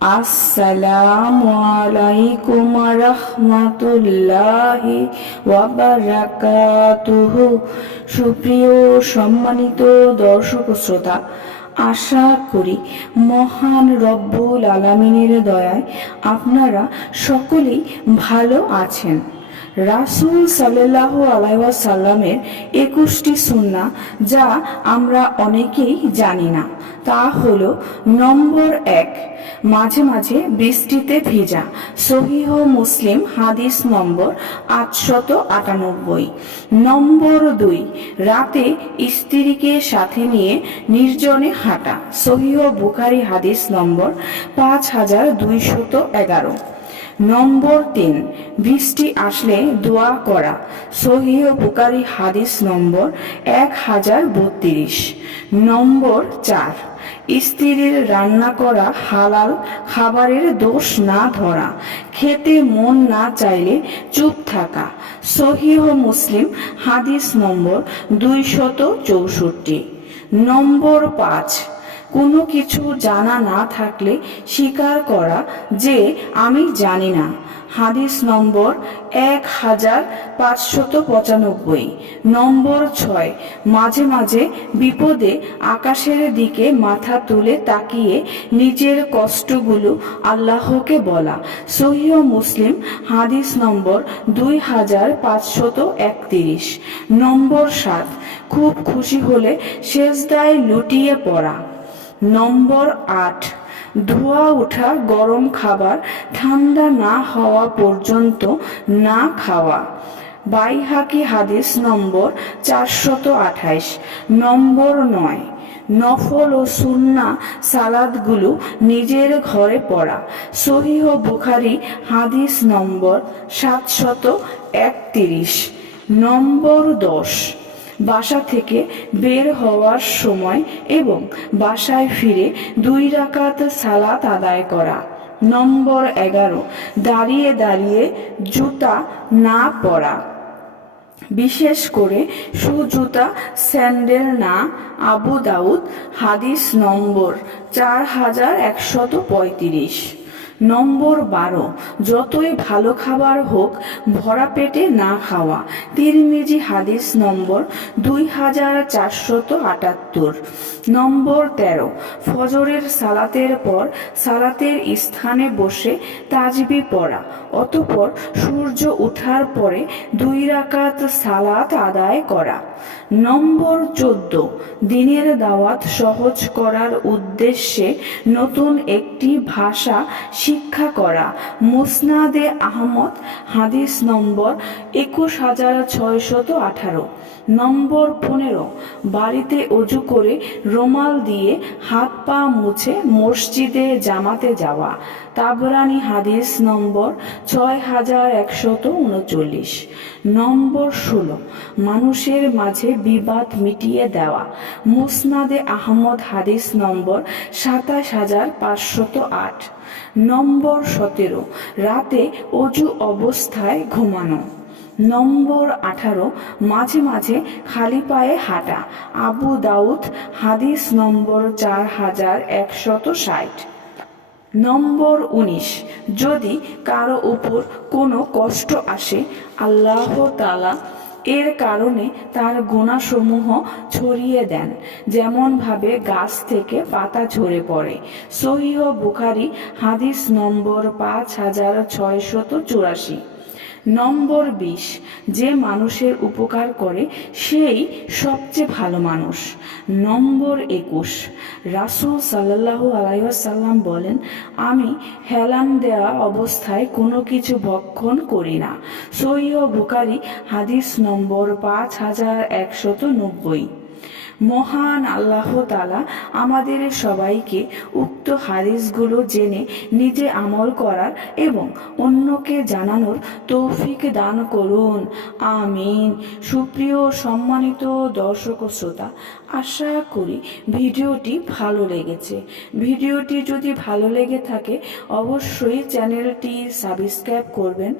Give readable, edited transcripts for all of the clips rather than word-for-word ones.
আসসালামু আলাইকুম রাহমাতুল্লাহি ওয়া বারাকাতুহু। সুপ্রিয় সম্মানিত দর্শক শ্রোতা, আশা করি মহান রব্বুল আলামিনের দয়ায় আপনারা সকলেই ভালো আছেন। রাসূল সাল্লাল্লাহু আলাইহি ওয়াসাল্লামের 21টি সুন্নাহ যা আমরা অনেকেই জানি না, তা হলো নম্বর 1, মাঝে মাঝে বৃষ্টিতে ভেজা। সহিহ মুসলিম হাদিস নম্বর 898। নম্বর 2, রাতে স্ত্রীকে সাথে নিয়ে নির্জনে হাঁটা। সহিহ বুখারী হাদিস নম্বর 5211। নম্বর 3, বৃষ্টি আসলে দোয়া করা। সহিহ বুখারী হাদিস নম্বর 1032। নম্বর 4, স্ত্রীর রান্না করা হালাল খাবারের দোষ না ধরা। খেতে মন না চাইলে চুপ থাকা। সহিহ মুসলিম হাদিস নম্বর 264। নম্বর 5, কোনো কিছু জানা না থাকলে স্বীকার করা যে আমি জানি না। হাদিস নম্বর 1595। নম্বর 6, মাঝে মাঝে বিপদে আকাশের দিকে মাথা তুলে তাকিয়ে নিজের কষ্টগুলো আল্লাহকে বলা। সহিহ মুসলিম হাদিস নম্বর 2531। নম্বর 7, খুব খুশি হলে সেজদায় লুটিয়ে পড়া। নম্বর 8, ধোঁয়া ওঠা গরম খাবার ঠান্ডা না হওয়া পর্যন্ত না খাওয়া। বাইহাকি হাদিস নম্বর 428। নম্বর 9, নফল ও সুন্নাহ সালাদগুলো নিজের ঘরে পড়া। সহিহ বুখারী হাদিস নম্বর 731। নম্বর 10, বাসা থেকে বের হওয়ার সময় এবং বাসায় ফিরে 2 রাকাত সালাত আদায় করা। নম্বর 11, দাঁড়িয়ে দাঁড়িয়ে জুতা না পরা, বিশেষ করে সুজুতা স্যান্ডেল না। আবু দাউদ হাদিস নম্বর 4135। নম্বর 12, যতই ভালো খাবার হোক ভরা পেটে না খাওয়া। তিরমিজি হাদিস নম্বর 2478। নম্বর 13, ফজরের সালাতের পর সালাতের স্থানে বসে তাজবি পড়া, অতঃপর সূর্য ওঠার পরে 2 রাকাত সালাত আদায় করা। নম্বর 14, দ্বীনের দাওয়াত সহজ করার উদ্দেশ্যে নতুন একটি ভাষা শিক্ষা করা। মুসনাদে আহমদ হাদিস নম্বর 21618। নম্বর 15, বাড়িতে অজু করে রুমাল দিয়ে হাত পা মুছে মসজিদে জামাতে যাওয়া। তাবরানী হাদিস নম্বর 6139। নম্বর 16, মানুষের মাঝে বিবাদ মিটিয়ে দেওয়া। মুসনাদে আহমদ হাদিস নম্বর 27508। নম্বর 17, রাতে অজু অবস্থায় ঘুমানো। নম্বর 18, মাঝে মাঝে খালি পায়ে হাঁটা। আবু দাউদ হাদিস নম্বর 4160। নম্বর 19, যদি কারো উপর কোনো কষ্ট আসে আল্লাহ তাআলা এর কারণে তার গুনাহসমূহ ছড়িয়ে দেন, যেমন ভাবে গাছ থেকে পাতা ঝরে পড়ে। সহিহ বুখারী হাদিস নম্বর 5684। নম্বর 20, যে মানুষের উপকার করে সেই সবচেয়ে ভালো মানুষ। নম্বর 21, রাসূল সাল্লাল্লাহু আলাইহি ওয়াসাল্লাম বলেন, আমি হেলান দেওয়া অবস্থায় কোনো কিছু ভক্ষণ করি না। সহিহ বুখারী হাদিস নম্বর 5190। মহান আল্লাহ তাআলা আমাদের সবাইকে উক্ত হাদিসগুলো জেনে নিজে আমল করার এবং অন্যকে জানানোর তৌফিক দান করুন, আমিন। সুপ্রিয় সম্মানিত দর্শক ও শ্রোতা, আশা করি ভিডিওটি ভালো লেগেছে। ভিডিওটি যদি ভালো লেগে থাকে অবশ্যই চ্যানেলটি সাবস্ক্রাইব করবেন,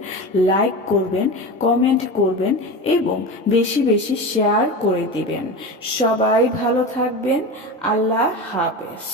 লাইক করবেন, কমেন্ট করবেন এবং বেশি বেশি শেয়ার করে দিবেন। সবাই ভালো থাকবেন। আল্লাহ হাফেজ।